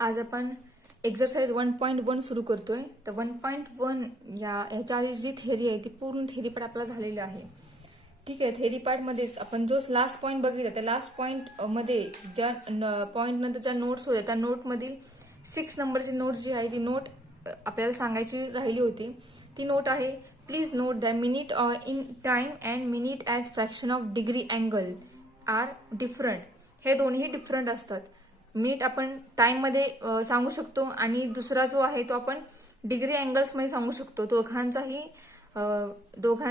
आज आपण एक्सरसाइज 1.1 सुरू करतोय. तर 1.1 याच्या आधी जी थेरी आहे ती पूर्ण थेरी पार्ट आपला झालेला आहे. ठीक आहे, थेरी पार्ट मध्येच आपण जो लास्ट पॉईंट बघितला त्या लास्ट पॉईंट मध्ये ज्या पॉईंट नंतर ज्या नोट्स होत्या त्या नोट मधील 6 नंबरची नोट जी आहे ती नोट आपल्याला सांगायची राहिली होती. ती नोट आहे, please note the minute in time and minute as fraction of degree angle are different. हे दोन्ही डिफरंट असतात. मिनिट आपण टाइम मध्ये सांगू शकतो आणि दुसरा जो आहे तो आपण डिग्री अँगल्स मध्ये सांगू शकतो. दोघांचाही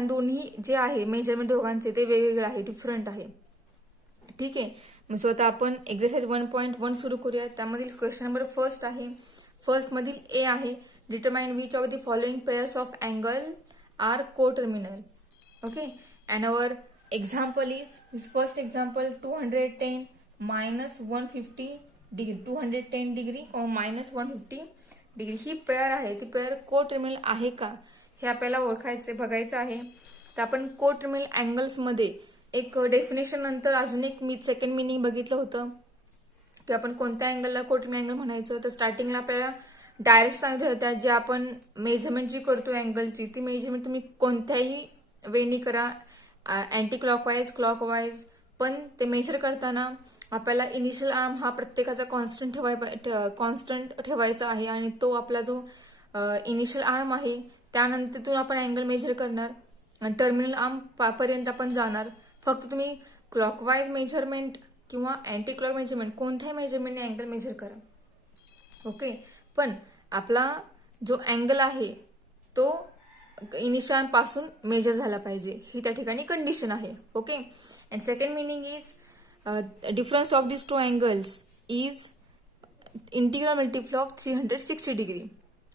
दोन्ही जे आहे मेजरमेंट दोघांचे ते वेगवेगळे आहे, डिफरंट आहे. ठीक आहे, मग स्वतः आपण एक्सरसाइज 1.1 सुरू करूया. त्यामधील क्वेश्चन नंबर फर्स्ट आहे. फर्स्ट मधील ए आहे, determine which of the following pairs of angle are coterminal. Okay, and our example is first example 210 minus 150 degree 210 degree minus 150 degree. ही पेअर आहे, ती पेअर को टर्मिनल आहे का हे आपल्याला ओळखायचे बघायचं आहे. तर आपण को टर्मिनल अँगल्स मध्ये एक डेफिनेशन नंतर अजून एक सेकंड मिनिंग बघितलं होतं की आपण कोणत्या अँगलला को टर्मिनल अँगल म्हणायचं. तर स्टार्टिंगला आपल्याला डायरेक्ट सांगितलं होतं जे आपण मेजरमेंट जी करतो अँगलची ती मेजरमेंट तुम्ही कोणत्याही वेनी करा, अँटी क्लॉकवाईज क्लॉकवाईज, पण ते मेजर करताना आपल्याला इनिशियल आर्म हा प्रत्येकाचा कॉन्स्टंट ठेवायचा आहे आणि तो आपला जो इनिशियल आर्म आहे त्यानंतर आपण अँगल मेजर करणार आणि टर्मिनल आर्म पर्यंत आपण जाणार. फक्त तुम्ही क्लॉकवाईज मेजरमेंट किंवा अँटी क्लॉक मेजरमेंट कोणत्याही मेजरमेंटने अँगल मेजर करा. ओके, पण आपला जो अँगल आहे तो इनिशियल आर्म पासून मेजर झाला पाहिजे, ही त्या ठिकाणी कंडिशन आहे. Okay, and second meaning is difference of these two angles is integral multiple of 360 degree.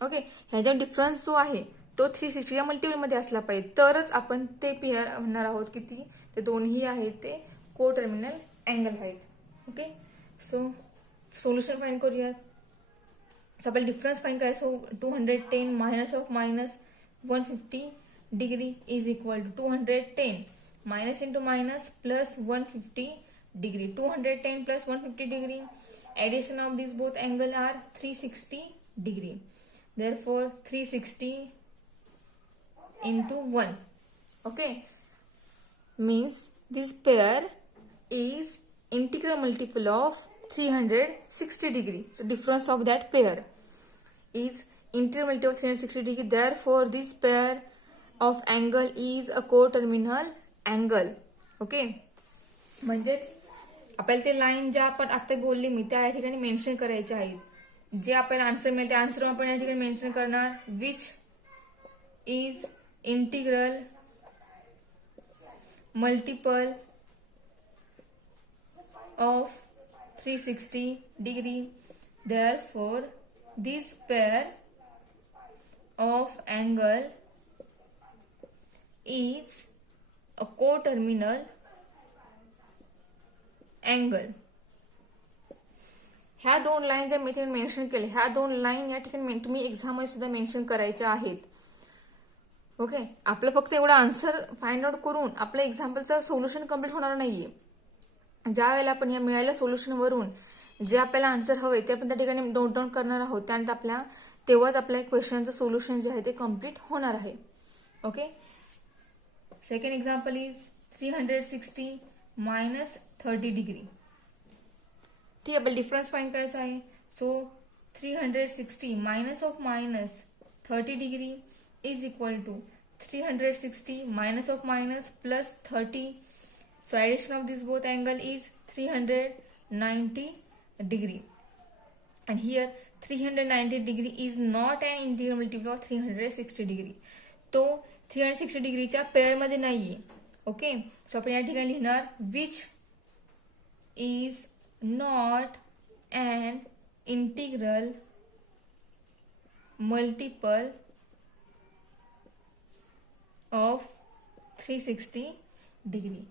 Okay, ह्याचा डिफरन्स जो आहे तो 360 या मल्टिपल मध्ये असला पाहिजे तरच आपण ते पेअर म्हणणार आहोत की ते दोन्ही आहेत ते को टर्मिनल अँगल आहेत. ओके, सो सोल्युशन फाइंड करूयात. सो आपल्याला डिफरन्स फाइंड करायचं. So 210 minus of minus 150 degree is equal to 210 minus into minus plus 150 degree. 210 plus 150 degree, addition of these both angle are 360 degree. Therefore 360 into 1, okay, means this pair is integral multiple of 360 degree. So difference of that pair is integral multiple of 360 degree. Therefore this pair of angle is a coterminal angle. Okay, म्हणजेच आपल्याला ते line ज्या आपण आता बोलली मी त्या या ठिकाणी मेन्शन करायच्या आहेत. जे आपल्याला आन्सर मिळेल त्या आन्सर आपण या ठिकाणी मेन्शन करणार. Which is integral multiple of 360 degree. Therefore this pair of angle is a coterminal angle. ह्या दोन लाईन ज्या मी मेन्शन केले ह्या दोन लाईन या ठिकाणी तुम्ही एक्झाम मध्ये सुद्धा मेन्शन करायच्या आहेत. ओके, आपलं फक्त एवढा आन्सर फाइंड आउट करून आपल्या एक्झाम्पलचं सोल्युशन कम्प्लीट होणार नाहीये. ज्या वेळेला आपण या मिळालेल्या सोल्युशन वरून जे आपल्याला आन्सर हवे ते आपण त्या ठिकाणी नोट डाऊन करणार आहोत. त्यानंतर तेव्हाच आपल्या क्वेश्चनचं सोल्युशन जे आहे ते कम्प्लीट होणार आहे. Okay, second example is 360 minus 30 degree. ठीक आहे, आपल्याला डिफरन्स फाइंड करायचा आहे. So 360 minus of minus 30 degree is equal to 360 minus of minus plus 30. So addition of this both angle is 390 degree. And here 390 degree is not an integral multiple of 360 degree. तो 360 डिग्रीच्या पेअरमध्ये नाहीये. Okay, so आपण या ठिकाणी लिहिणार which is not an integral multiple of 360 degree.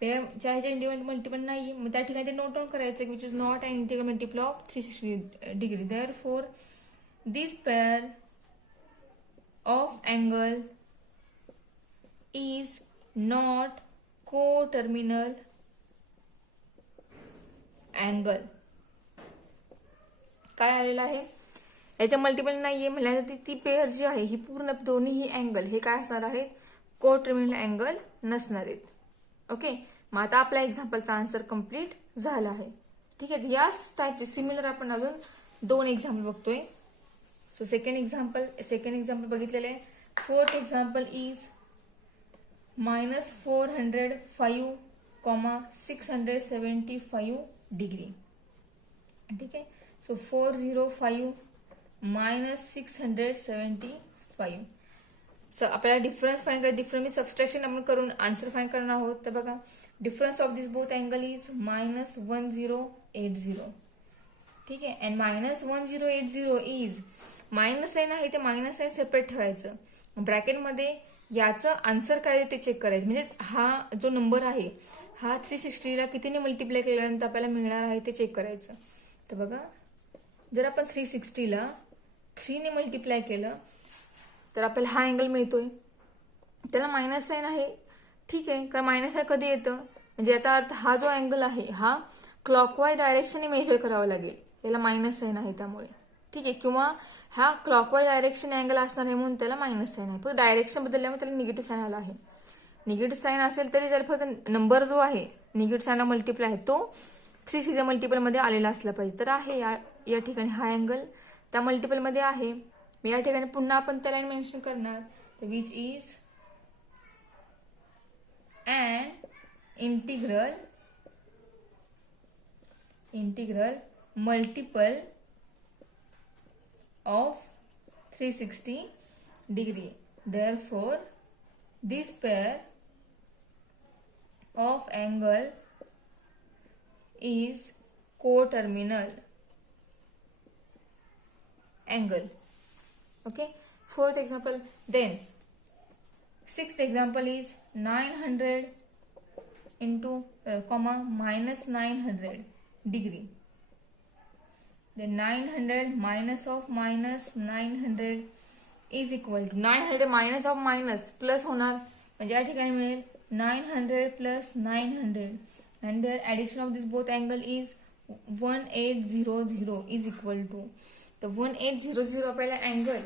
पेअरच्या ह्याच्या integral multiple नाही, मग त्या ठिकाणी ते नोट डाऊन करायचं which is not an integral multiple of 360 degree. Therefore this pair of angle is not coterminal angle. काय आलेलं आहे, याच्या मल्टिपल नाहीये म्हटल्यानंतर ती पेअर जी आहे ही पूर्ण दोन्ही अँगल हे काय असणार आहे, को टर्मिनल अँगल नसणार आहेत. ओके, मग आता आपल्या एक्झाम्पलचा आन्सर कम्प्लीट झाला आहे. ठीक आहे, याच टाईपचे सिमिलर आपण अजून 2 एक्झाम्पल बघतोय. सो सेकंड एक्झाम्पल बघितलेलं आहे. Fourth example is -405,675 degree. ठीक आहे, सो 405 -675. सो आपल्याला डिफरन्स फाइंड करायचं. डिफरन्स सबस्ट्रॅक्शन आपण करून आन्सर फाइंड करणार आहोत. तर बघा, difference of this both angle is -1080. ठीक आहे, अँड -1080 इज मायनस साइन आहे ते मायनस साइन सेपरेट ठेवायचं. ब्रॅकेटमध्ये याचं आन्सर काय ते चेक करायचं. म्हणजे हा जो नंबर आहे हा 360ला कितीने मल्टिप्लाय केल्यानंतर आपल्याला मिळणार आहे ते चेक करायचं. तर बघा, जर आपण 360ला 3 ने मल्टिप्लाय केलं तर आपल्याला हा अँगल मिळतोय. त्याला मायनस साइन आहे. ठीक आहे, कारण मायनस साइन कधी येतं, म्हणजे याचा अर्थ हा जो अँगल आहे हा क्लॉकवाईज डायरेक्शनने मेजर करावा लागेल. याला मायनस साइन आहे त्यामुळे. ठीक आहे, किंवा हा क्लॉकवाईज डायरेक्शन अँगल असणार आहे म्हणून त्याला मायनस साइन आहे. फक्त डायरेक्शन बदलल्यामुळे त्याला निगेटिव्ह साइन आला आहे. निगेटिव्ह साइन असेल तरी जर फक्त नंबर जो आहे निगेटिव्ह साइन मल्टिप्लाय आहे तो 360च्या मल्टिपलमध्ये आलेला असला पाहिजे. तर आहे या ठिकाणी हा अँगल त्या मल्टिपलमध्ये आहे. या ठिकाणी पुन्हा आपण त्या लाईन मेन्शन करणार, which is and integral multiple of 360 degree. Therefore, this pair of angle is coterminal angle. Okay. Fourth example. Then, sixth example is 900 into minus 900 degree. Then 900 minus of minus 900 is equal to 900 minus of minus plus होणार, म्हणजे या ठिकाणी मिळेल 900 plus 900 and the addition of this both angle is 1800 is equal to. तर 1800 आपल्याला angle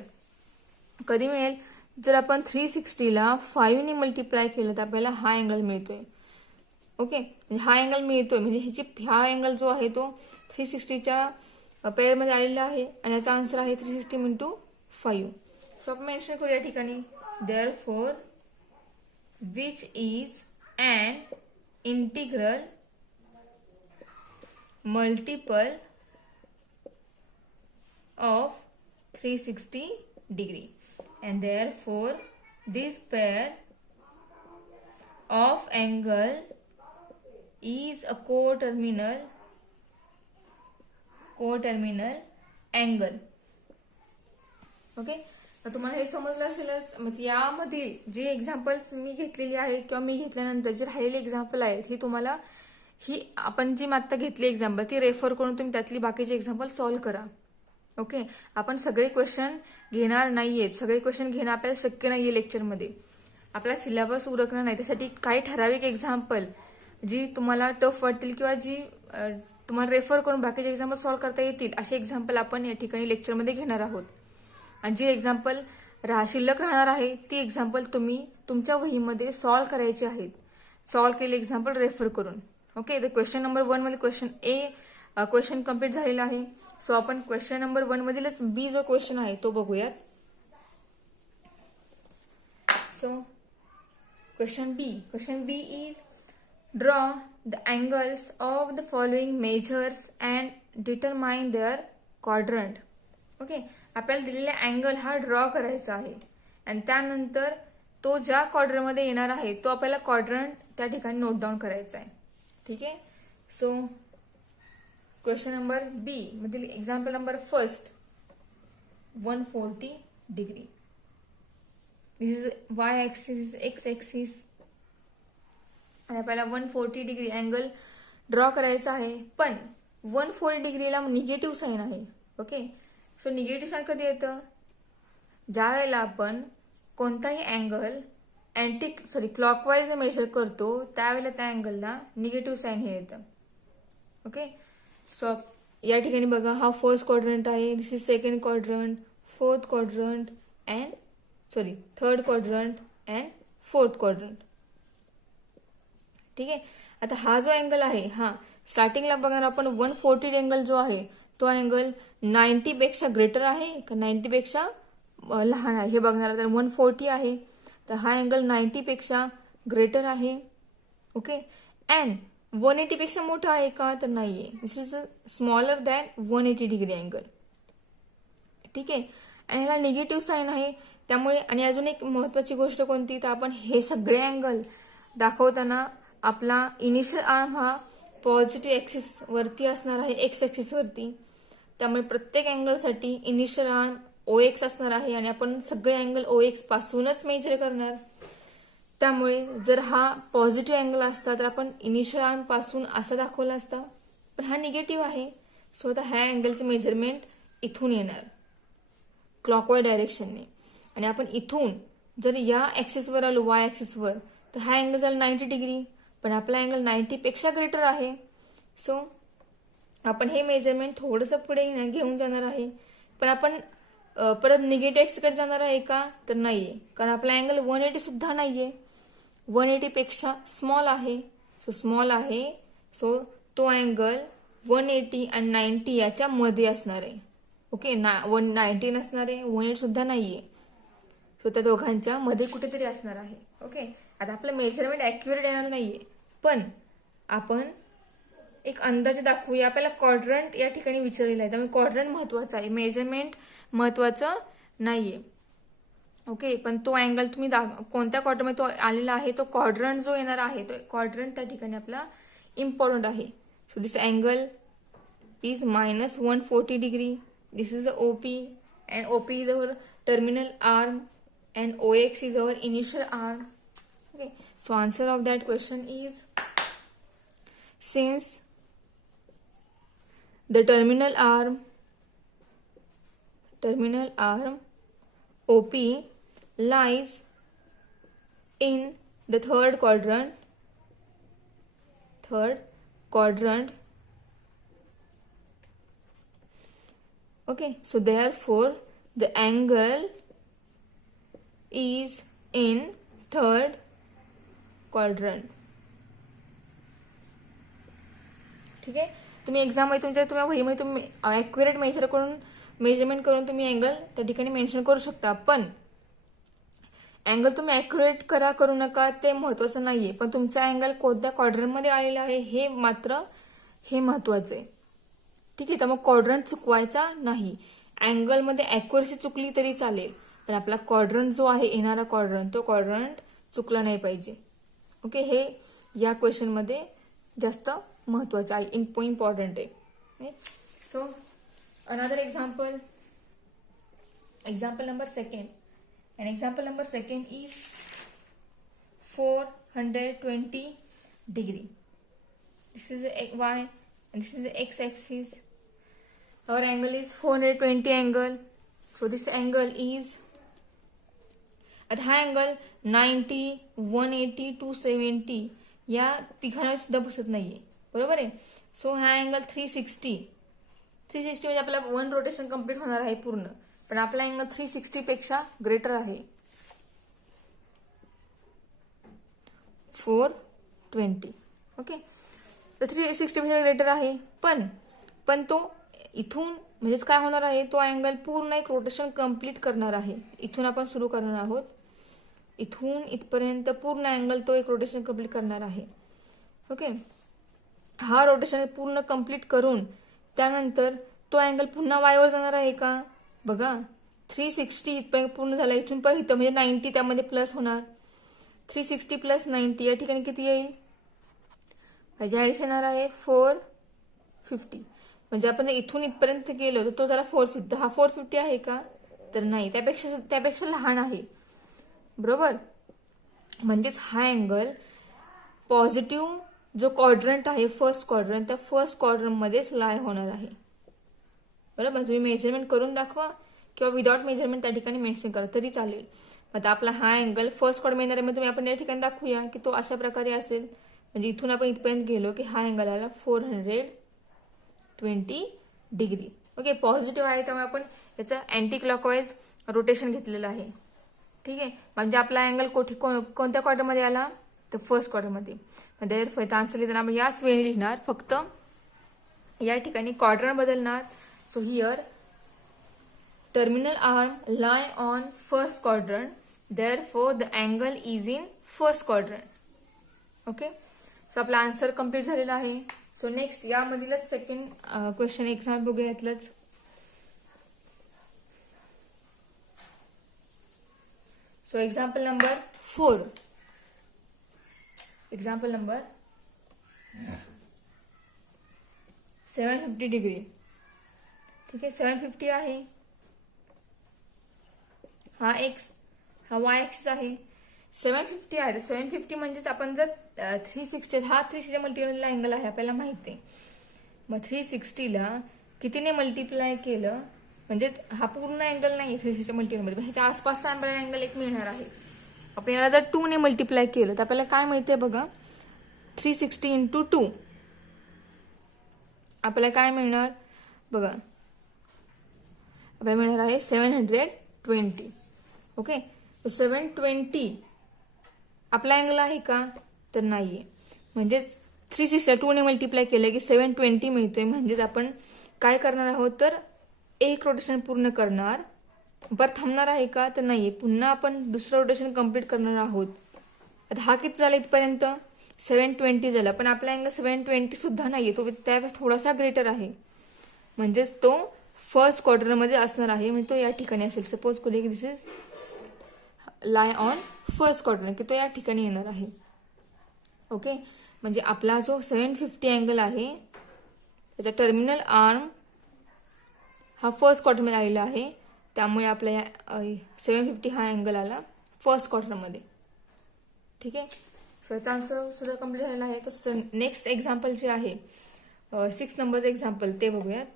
कधी मिळेल, जर आपण 360ला 5 ने मल्टिप्लाय केलं तर आपल्याला हा अँगल मिळतोय. ओके, म्हणजे हा अँगल मिळतोय म्हणजे हा अँगल जो आहे तो 360च्या पेअर मध्ये आलेला आहे आणि याचा आन्सर आहे 360 × 5. सो आपण मेन्शन करू या ठिकाणी, therefore which is and integral multiple of 360 degree and therefore this pair of angle is a coterminal angle. Okay, तर तुम्हाला हे समजलं असेलच. मग यामधील जी एक्झाम्पल्स मी घेतलेली आहेत किंवा मी घेतल्यानंतर जे राहिलेली एक्झाम्पल आहेत ही तुम्हाला आपण जी मात्ता घेतली एक्झाम्पल ती रेफर करून तुम्ही त्यातली बाकीचे एक्झाम्पल सॉल्व्ह करा. ओके, आपण सगळे क्वेश्चन घेणार नाहीयेत. सगळे क्वेश्चन घेणं आपल्याला शक्य नाहीये लेक्चरमध्ये. आपला सिलेबस उरकणार नाही. त्यासाठी काही ठराविक एक्झाम्पल जी तुम्हाला टफ वाटतील किंवा जी तुम्हाला रेफर करून बाकीचे एक्झाम्पल सॉल्व्ह करता येतील असे एक्झाम्पल आपण या ठिकाणी लेक्चरमध्ये घेणार आहोत. आणि जी एक्झाम्पल शिल्लक राहणार आहे ती एक्झाम्पल तुम्ही तुमच्या वहीमध्ये सॉल्व्ह करायची आहेत. सॉल्व्ह केले एक्झाम्पल रेफर करून. ओके, तर क्वेश्चन नंबर 1 मध्ये क्वेश्चन कम्प्लीट झालेला आहे. सो आपण क्वेश्चन नंबर 1 मधीलच बी जो क्वेश्चन आहे तो बघूयात. So question B is draw the angles of the following measures and determine their quadrant. Okay, आपल्याला दिलेला अँगल हा ड्रॉ करायचा आहे आणि त्यानंतर तो ज्या क्वाड्रंटमध्ये येणार आहे तो आपल्याला क्वाड्रंट त्या ठिकाणी नोट डाऊन करायचा आहे. ठीक आहे, सो क्वेश्चन नंबर बी मधील example number first 140 degree. This is why axis, x axis आणि आपल्याला 140 डिग्री अँगल ड्रॉ करायचा आहे. पण 140 डिग्रीला निगेटिव्ह साइन आहे. ओके, सो निगेटिव्ह साइन कधी येतं, ज्या वेळेला आपण कोणताही अँगल क्लॉकवाईज मेजर करतो त्यावेळेला त्या अँगलला निगेटिव्ह साइन हे येतं. ओके, सो या ठिकाणी बघा हा फर्स्ट क्वाड्रंट आहे, this is second quadrant, fourth quadrant and third quadrant and fourth quadrant. ठीक आहे. आता हा जो अँगल आहे हा स्टार्टिंगला बघणार आपण 140 अँगल जो आहे तो अँगल 90 पेक्षा ग्रेटर आहे का 90 पेक्षा लहान आहे हे बघणार. तर 140 आहे तर हा अँगल 90 पेक्षा ग्रेटर आहे. ओके. अँड 180 पेक्षा मोठा आहे का तर नाहीये. This is smaller than 180 degree angle. ठीक आहे. आणि ह्याला निगेटिव्ह साईन आहे त्यामुळे. आणि अजून एक महत्वाची गोष्ट कोणती तर आपण हे सगळे अँगल दाखवताना आपला इनिशियल आर्म हा पॉझिटिव्ह ऍक्सिस वरती असणार आहे, एक्स ऍक्सिस वरती. त्यामुळे प्रत्येक अँगलसाठी इनिशियल आर्म OX असणार आहे आणि आपण सगळे अँगल OX पासूनच मेजर करणार. त्यामुळे जर हा पॉझिटिव्ह अँगल असता तर आपण इनिशियल आर्म पासून असा दाखवला असता, पण हा निगेटिव्ह आहे. सो आता ह्या अँगलचे मेजरमेंट इथून येणार क्लॉकवाईज डायरेक्शनने. आणि आपण इथून जर या ऍक्सिसवर आलो Y ऍक्सिसवर तर हा अँगल झाला 90 डिग्री, पण आपला अँगल 90 पेक्षा ग्रेटर आहे. सो आपण हे मेजरमेंट थोडंसं पुढे घेऊन जाणार आहे. पण आपण परत निगेटिव्ह ऍक्सिसकडे जाणार आहे का तर नाहीये, कारण आपला अँगल 180 सुद्धा नाहीये, 180 पेक्षा स्मॉल आहे. सो स्मॉल आहे. सो तो अँगल 180 आणि 90 याच्या मध्ये असणार आहे. ओके. 190 नसणार आहे, 180 सुद्धा नाहीये. सो त्या दोघांच्या मध्ये कुठेतरी असणार आहे. ओके. आता आपलं मेजरमेंट ऍक्युरेट येणार नाहीये, पण आपण एक अंदाजे दाखवूया. आपल्याला क्वाड्रंट या ठिकाणी विचारलेलं आहे त्यामुळे क्वाड्रंट महत्वाचं आहे, मेजरमेंट महत्वाचं नाहीये. ओके. पण तो अँगल तुम्ही कोणत्या क्वाड्रंटमध्ये तो आलेला आहे तो क्वाड्रंट जो येणार आहे तो क्वाड्रंट त्या ठिकाणी आपला इम्पॉर्टंट आहे. So this angle is -140 degree. This is OP and OP is our terminal arm and OX is our initial arm. Okay. So answer of that question is, since the terminal arm OP lies in the third quadrant. Okay, so therefore the angle is in third quadrant. ठीक आहे. तुम्ही exam मध्ये तुम्ही वहीमध्ये तुम्ही accurate measurement करून तुम्ही angle त्या ठिकाणी मेन्शन करू शकता. पण अँगल तुम्ही ॲक्युरेट करू नका ते महत्वाचं नाहीये, पण तुमचा अँगल कोणत्या क्वाड्रंटमध्ये आलेला आहे हे महत्वाचं आहे. ठीक आहे. तर मग क्वाड्रंट चुकवायचा नाही. अँगलमध्ये ॲक्युरेसी चुकली तरी चालेल, पण आपला क्वाड्रंट जो आहे येणारा क्वाड्रंट तो क्वाड्रंट चुकला नाही पाहिजे. ओके. हे या क्वेश्चनमध्ये जास्त महत्वाचं आहे, इम्पॉर्टंट आहे. So another example number second, and example number second is 420 degree. This is Y and this is X axis. Our angle is 420 angle. So this angle is, आता हा अँगल 90, 180, 270 या तिघांना सुद्धा बसत नाहीये, बरोबर आहे. सो हा अँगल 360 म्हणजे आपला 1 रोटेशन कम्प्लीट होणार आहे पूर्ण, पण आपला अँगल 360 पेक्षा ग्रेटर आहे. 420. ओके. तर 360 पेक्षा ग्रेटर आहे, पण तो इथून म्हणजेच काय होणार आहे, तो अँगल पूर्ण एक रोटेशन कम्प्लीट करणार आहे. इथून आपण सुरू करणार आहोत, इथून इथपर्यंत पूर्ण अँगल तो एक रोटेशन कम्प्लीट करणार आहे. ओके. हा रोटेशन पूर्ण कम्प्लीट करून त्यानंतर तो अँगल पुन्हा वायवर जाणार आहे का बघा. 360 इथपर्यंत पूर्ण झाला, इथून पण इथं म्हणजे 90 त्यामध्ये प्लस होणार. 360 + 90 या ठिकाणी किती येईल, ह्याच्या ऍडिशन येणार आहे 450. म्हणजे आपण जर इथून इथपर्यंत गेलो तर तो झाला 450. हा 450 आहे का तर नाही, त्यापेक्षा लहान आहे, बरोबर. म्हणजेच हा अँगल पॉझिटिव्ह जो क्वाड्रंट आहे फर्स्ट क्वाड्रंट, त्या फर्स्ट क्वाड्रंट मध्येच लाय होणार आहे, बरोबर. तुम्ही मेजरमेंट करून दाखवा किंवा विदाउट मेजरमेंट त्या ठिकाणी मेन्शन करा तरी चालेल. आता आपला हा अँगल फर्स्ट क्वाड्रंट येणार आहे, आपण या ठिकाणी दाखवूया की तो अशा प्रकारे असेल. म्हणजे इथून आपण इथपर्यंत गेलो की हा अँगल आला 420 डिग्री. ओके, पॉझिटिव्ह आहे त्यामुळे आपण याचं अँटी क्लॉकवाईज रोटेशन घेतलेलं आहे. ठीक आहे, म्हणजे आपला अँगल कोणत्या क्वार्टरमध्ये आला तर फर्स्ट क्वार्टरमध्ये. म्हणजे आन्सर लिहिताना आपण याच वेळी लिहिणार, फक्त या ठिकाणी क्वाड्रंट बदलणार. So here terminal arm lie on first quadrant, therefore the angle is in first quadrant. Okay, so आपला आन्सर कम्प्लीट झालेला आहे. सो नेक्स्ट यामधीलच सेकंड क्वेश्चन एक्झाम बघूया यातलंच. So example number 4. Example number 750 degree. ठीक आहे, 750 आहे, हा एक्स, हा वाय एक्सिस आहे. 750 आहे, 750 म्हणजेच आपण जर 360, हा 360 मल्टिप्लायला अँगल आहे आपल्याला माहिती आहे. मग 360ला कितीने मल्टिप्लाय केलं म्हणजे हा पूर्ण अँगल नाही 360 मल्टिप्लाय, ह्याच्या आसपासचा आपल्याला अँगल एक मिळणार आहे. आपण याला जर 2 ने मल्टिप्लाय केलं तर आपल्याला काय माहितीये बघा, 360 इंटू 2 आपल्याला काय मिळणार बघा, आपल्याला मिळणार आहे 720. ओके, 720 आपला अँगल आहे का तर नाहीये. म्हणजेच 360 2 ने मल्टिप्लाय केलं की 720 मिळतोय. म्हणजेच आपण काय करणार आहोत तर एक रोटेशन पूर्ण करणार, परत थांबणार आहे का तर नाहीये, पुन्हा आपण दुसरं रोटेशन कम्प्लीट करणार आहोत. आता हा किती झाला इथपर्यंत 720 झाला, पण आपला अँगल 720 सुद्धा नाहीये, तो त्यापेक्षा थोडासा ग्रेटर आहे. म्हणजेच तो फर्स्ट क्वार्टरमध्ये असणार आहे, म्हणजे तो या ठिकाणी असेल. सपोज करूया की this is lie on first quarter, की तो या ठिकाणी येणार आहे. ओके, म्हणजे आपला जो 750 अँगल आहे त्याचा टर्मिनल आर्म हा फर्स्ट क्वार्टरमध्ये आलेला आहे, त्यामुळे आपल्या 750 हा अँगल आला फर्स्ट क्वार्टरमध्ये. ठीक आहे, सो याचा आन्सर सुद्धा कम्प्लीट झालेला आहे. तर नेक्स्ट एक्झाम्पल जे आहे 6 नंबरचं एक्झाम्पल ते बघूयात.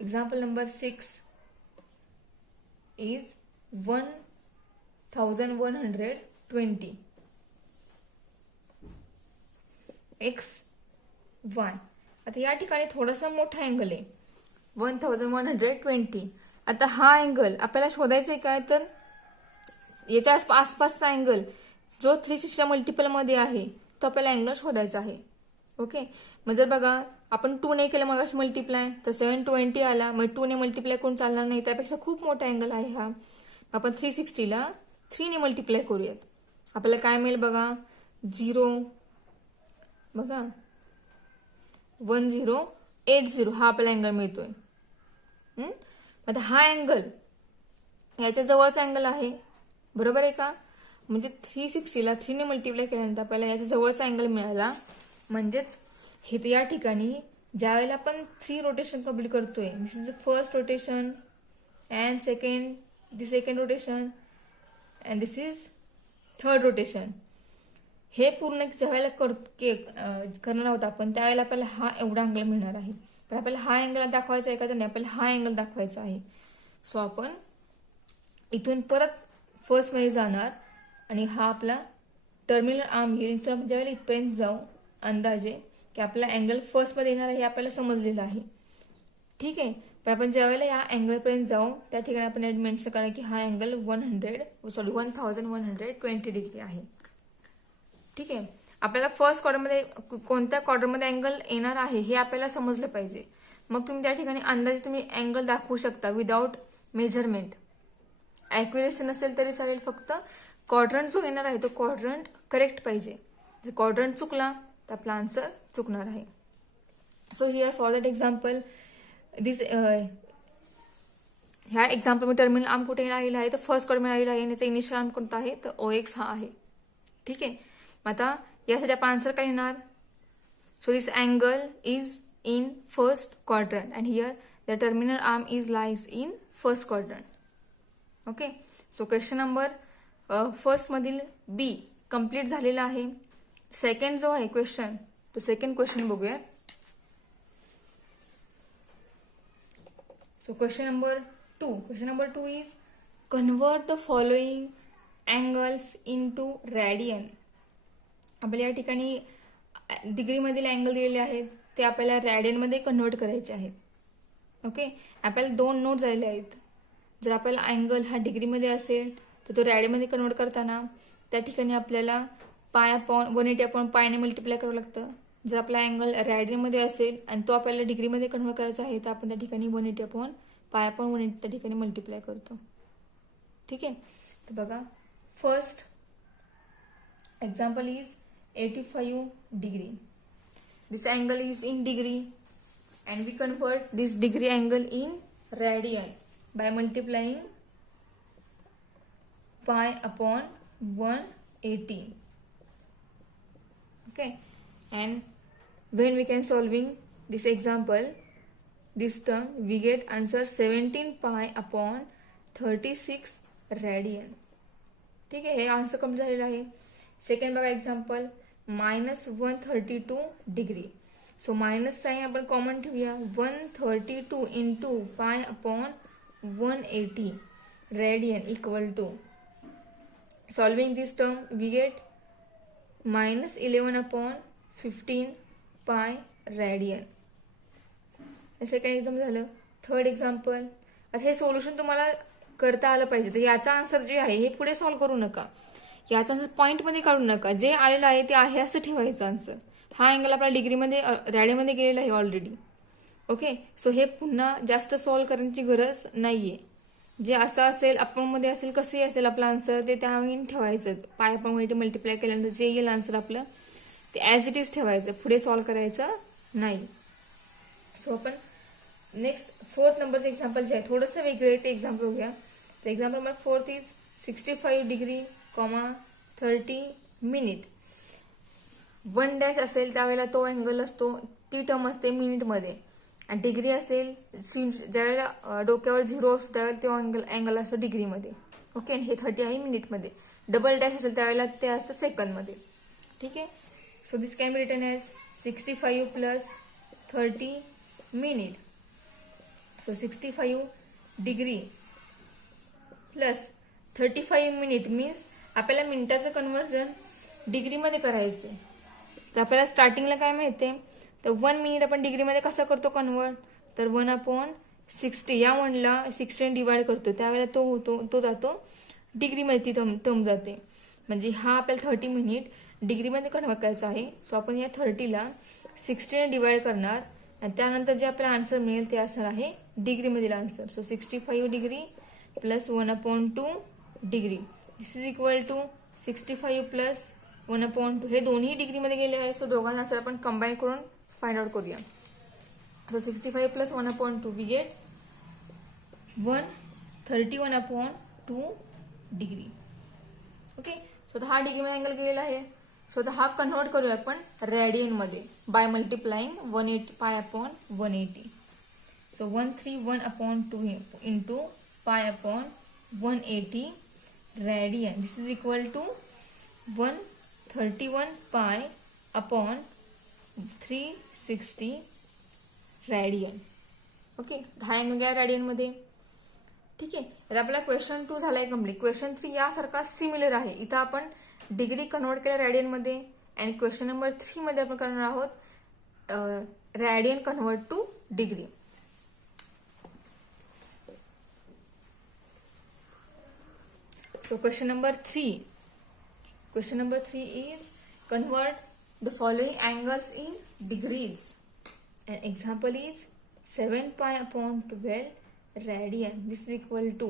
Example number 6 is 1120 x y. आता या ठिकाणी थोडासा मोठा अँगल आहे 1120. आता हा अँगल आपल्याला शोधायचा आहे काय तर याच्या आसपासचा अँगल जो 360 मल्टिपल मध्ये आहे तो आपल्याला अँगल शोधायचा आहे. ओके, मग जर बघा आपण 2 ने केलं मग मल्टिप्लाय तर 720 आला, मग 2 ने मल्टिप्लाय करून चालणार नाही, त्यापेक्षा खूप मोठा अँगल आहे हा. आपण 360ला 3 ने मल्टिप्लाय करूयात, आपल्याला काय मिळेल बघा 0 बघा 1080 हा आपल्याला अँगल मिळतोय. आता हा अँगल याच्या जवळचा अँगल आहे, बरोबर आहे का. म्हणजे 360ला 3 ने मल्टिप्लाय केल्यानंतर आपल्याला याच्या जवळचा अँगल मिळाला. म्हणजेच हे या ठिकाणी ज्या वेळेला आपण 3 रोटेशन कम्प्लीट करतोय, this is the first rotation and second rotation and this is third rotation, हे पूर्ण ज्या वेळेला करणार आहोत आपण त्यावेळेला आपल्याला हा एवढा अँगल मिळणार आहे. पण आपल्याला हा अँगल दाखवायचा आहे का तर नाही, आपल्याला हा अँगल दाखवायचा आहे. सो आपण इथून परत फर्स्ट मध्ये जाणार आणि हा आपला टर्मिनल आर्म येईल. ज्यावेळेला इथपर्यंत जाऊ अंदाजे की आपला अँगल फर्स्ट मध्ये येणार आहे हे आपल्याला समजलेलं आहे. ठीक आहे, पण आपण ज्यावेळेला या अँगल पर्यंत जाऊ त्या ठिकाणी आपण मेन्शन करा की हा अँगल 1120 डिग्री आहे. ठीक आहे, आपल्याला फर्स्ट क्वार्टरमध्ये कोणत्या क्वार्टरमध्ये अँगल येणार आहे हे आपल्याला समजलं पाहिजे. मग तुम्ही त्या ठिकाणी अंदाजे तुम्ही अँगल दाखवू शकता विदाउट मेजरमेंट. ॲक्युरेसी नसेल तरी चालेल, फक्त क्वाड्रंट जो येणार आहे तो क्वाड्रंट करेक्ट पाहिजे. जर क्वाड्रंट चुकला तर आपला आन्सर चुकणार आहे. So here for that example this ह्या एक्झाम्पलमध्ये टर्मिनल आर्म कुठे आलेला आहे तर फर्स्ट क्वाड्रंटमध्ये आलेला आहे. याचा इनिशियल आर्म कोणता आहे तर OX हा आहे. ठीक आहे, आता यासाठी आपण आन्सर काय येणार. So this angle is in first quadrant and here the terminal arm is lies in first quadrant. Okay, so question number first मधील बी कंप्लीट झालेला आहे. सेकंड जो आहे क्वेश्चन तो सेकंड क्वेश्चन बघूया. So question number 2 is convert the following angles into radian. आपल्याला या ठिकाणी डिग्रीमधील अँगल दिलेले आहेत ते आपल्याला रॅडियनमध्ये कन्वर्ट करायचे आहेत. ओके, आपल्याला 2 नोट झालेले आहेत. जर आपल्याला अँगल हा डिग्रीमध्ये असेल तर तो रॅडियनमध्ये कन्वर्ट करताना त्या ठिकाणी आपल्याला पाय अपॉन 180 अपॉन पायने मल्टिप्लाय करावं लागतं. जर आपला अँगल रॅडियनमध्ये असेल आणि तो आपल्याला डिग्रीमध्ये कन्वर्ट करायचा आहे तर आपण त्या ठिकाणी 180 अपॉन पाय अपॉन 180 त्या ठिकाणी मल्टिप्लाय करतो. ठीक आहे, तर बघा, first example is 85 degree. This angle is in degree and we convert this degree angle in radian by multiplying pi upon 180. Okay, and when we can solving this example, this term, we get answer 17 pi upon 36 radian. ठीक आहे, हे answer complete झालेलं आहे. Second बघा example, -132 degree. So minus sign आपण common ठेवूया. 132 into pi upon 180 radian equal to, solving this term we get -11 upon 15 pi radian. Second example झालं. Third example, आता हे सोल्युशन तुम्हाला करता आलं पाहिजे. तर याचा आन्सर जे आहे हे पुढे सॉल्व्ह करू नका, याचा आन्सर पॉईंटमध्ये काढू नका. जे आलेलं आहे ते आहे असं ठेवायचं आन्सर. हा अँगल आपला डिग्रीमध्ये रॅडियनमध्ये गेलेला आहे ऑलरेडी. ओके, सो हे पुन्हा जास्त सॉल्व्ह करण्याची गरज नाहीये. जे असं असेल अपॉनमध्ये असेल कसंही असेल आपला आन्सर ते त्यावेळी ठेवायचं. पाय अपॉन 180 मल्टिप्लाय केल्यानंतर जे येईल आन्सर आपलं ते ॲज इट इज ठेवायचं, पुढे सॉल्व्ह करायचं नाही. सो आपण नेक्स्ट फोर्थ नंबरचं एक्झाम्पल जे आहे थोडंसं वेगळं आहे ते एक्झाम्पल बघूया. तर example number fourth is 65 degree, 30 minute. 1 dash असेल त्यावेळेला तो अँगल असतो, ती टर्म असते मिनिटमध्ये. आणि डिग्री असेल ज्यावेळेला डोक्यावर 0 असतो त्यावेळेला तो अँगल असतो डिग्रीमध्ये. ओके, हे 30 आहे मिनिटमध्ये. डबल डॅश असेल त्यावेळेला ते असतं सेकंदमध्ये. ठीक आहे, so this can be written as 65 plus 30 minute. So 65 degree plus 35 minute means आपल्याला मिनिटाचं कन्व्हर्जन डिग्रीमध्ये करायचं आहे. तर आपल्याला स्टार्टिंगला काय माहितीये, तर 1 मिनिट आपण डिग्रीमध्ये कसं करतो कन्वर्ट, तर 1/60 या 1ला 60 डिवाइड करतो त्यावेळेला तो जातो डिग्रीमध्ये, ती टर्म जाते. म्हणजे हा आपल्याला 30 मिनिट डिग्रीमध्ये कन्वर्ट करायचा आहे. सो आपण या 30ला 60ने डिवाइड करणार आणि त्यानंतर जे आपल्याला आन्सर मिळेल ते असणार आहे डिग्रीमधील answer. So 65 degree plus 1/2 degree, this is equal to 65 plus 1/2. हे दोन्ही डिग्रीमध्ये गेले आहे. सो दोघांचा आन्सर आपण कंबाईन करून फाइंड आउट करूया. So 65 plus 1/2 we get 131/2 degree. Okay, so हा डिग्रीमध्ये अँगल गेलेला आहे. सो आता हा कन्वर्ट करूया आपण रॅडियनमध्ये bye multiplying 180 pi upon 180. So 131/2 into pi upon 180 radian. This is equal to 131 pi upon 360 radian. Okay, हा अँगल घ्या रॅडियन मध्ये. ठीक आहे, आता आपला क्वेश्चन 2 झालाय कम्प्लीट. क्वेश्चन 3 यासारखा सिमिलर आहे. इथं आपण डिग्री कन्वर्ट केल्या रॅडियन मध्ये आणि क्वेश्चन नंबर 3 मध्ये आपण करणार आहोत radian convert two degree. So question number 3. Question number 3 is convert the following angles in degrees. An example is 7 pi upon 12 radian. This is equal to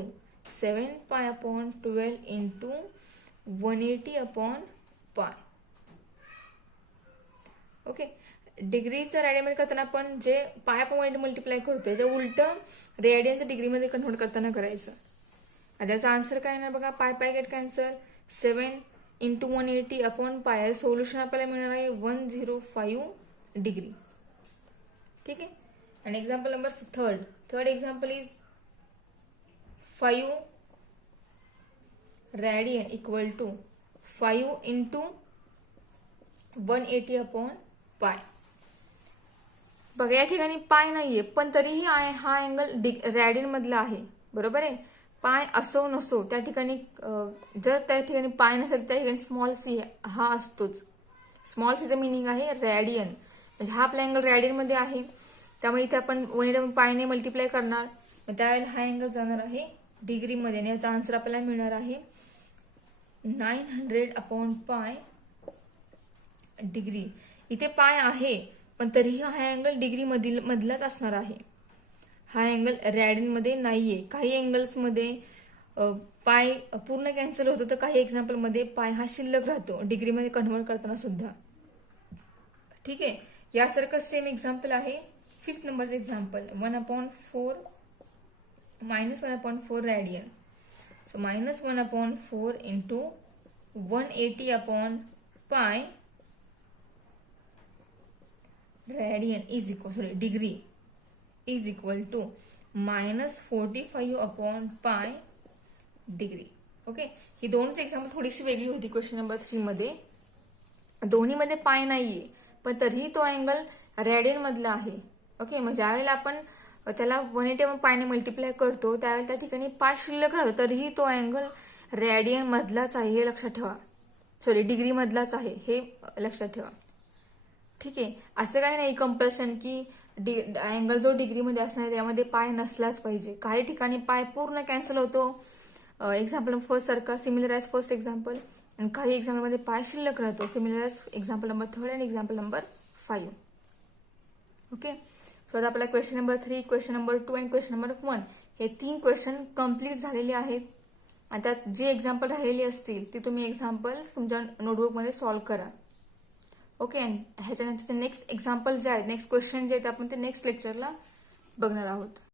7 pi upon 12 into 180 upon pi. Okay, डिग्रीचं रॅडियनमध्ये करताना आपण जे पाय upon 180 multiply करतोय जे उलट रेडियनचं डिग्रीमध्ये convert करताना करायचं. त्याचा आन्सर काय येणार बघा, pi pi get cancel, 7 into 180 upon pi. Solution आपल्याला मिळणार आहे 105 डिग्री. ठीक आहे, आणि example number third example is 5 radian equal to 5 into 180 upon pi. बघा या ठिकाणी पाय नाहीये पण तरीही हा अँगल रॅडियन मधला आहे, बरोबर आहे. पाय असो नसो त्या ठिकाणी जर त्या ठिकाणी पाय नसेल त्या ठिकाणी स्मॉल सी हा असतोच. स्मॉल सीचं मिनिंग आहे रॅडियन. म्हणजे हा आपला अँगल रॅडियनमध्ये आहे, त्यामुळे इथे आपण 180 पायने मल्टिप्लाय करणार, मग त्यावेळेला हा अँगल जाणार आहे डिग्रीमध्ये आणि याचा आन्सर आपल्याला मिळणार आहे 900/पाय डिग्री. इथे पाय आहे पण तरीही हा अँगल डिग्री मधलाच असणार आहे. हा अँगल रॅडियनमध्ये नाहीये. काही अँगल्समध्ये पाय पूर्ण कॅन्सल होतो, तर काही एक्झाम्पलमध्ये पाय हा शिल्लक राहतो डिग्रीमध्ये कन्व्हर्ट करताना सुद्धा. ठीक आहे, यासारखं सेम एक्झाम्पल आहे 5th नंबरचं एक्झाम्पल. 1/4 -1/4 रॅडियन. सो -1/4 इंटू 180/पाय radian is equal degree is equal to -45/पाय डिग्री. ओके, ही दोनच एक्झाम्पल थोडीशी वेगळी होती क्वेश्चन नंबर 3 मध्ये. दोन्हीमध्ये पाय नाहीये पण तरीही तो अँगल रॅडियन मधला आहे. ओके, मग ज्यावेळेला आपण त्याला 180 पायने मल्टिप्लाय करतो त्यावेळेला त्या ठिकाणी पाय शिल्लक राहतो, तरीही तो अँगल रॅडियन मधलाच आहे हे लक्षात ठेवा. डिग्री मधलाच आहे हे लक्षात ठेवा. ठीक आहे, असं काही नाही कंपल्शन की अँगल जो डिग्रीमध्ये असणार त्यामध्ये पाय नसलाच पाहिजे. काही ठिकाणी पाय पूर्ण कॅन्सल होतो, एक्झाम्पल फर्स्ट सारखा सिमिलर ॲज फर्स्ट एक्झाम्पल, आणि काही एक्झाम्पलमध्ये पाय शिल्लक राहतो सिमिलर ॲज एक्झाम्पल नंबर 3 आणि एक्झाम्पल नंबर 5. ओके, सो आता आपला क्वेश्चन नंबर 3, क्वेश्चन नंबर 2 आणि क्वेश्चन नंबर 1 हे 3 क्वेश्चन कम्प्लीट झालेले आहेत. आणि त्यात जे एक्झाम्पल राहिलेली असतील ती तुम्ही एक्झाम्पल्स तुमच्या नोटबुकमध्ये सॉल्व्ह करा. ओके, ह्याच्यानंतर नेक्स्ट एक्झाम्पल जे आहेत, नेक्स्ट क्वेश्चन जे आहेत आपण ते नेक्स्ट लेक्चरला बघणार आहोत.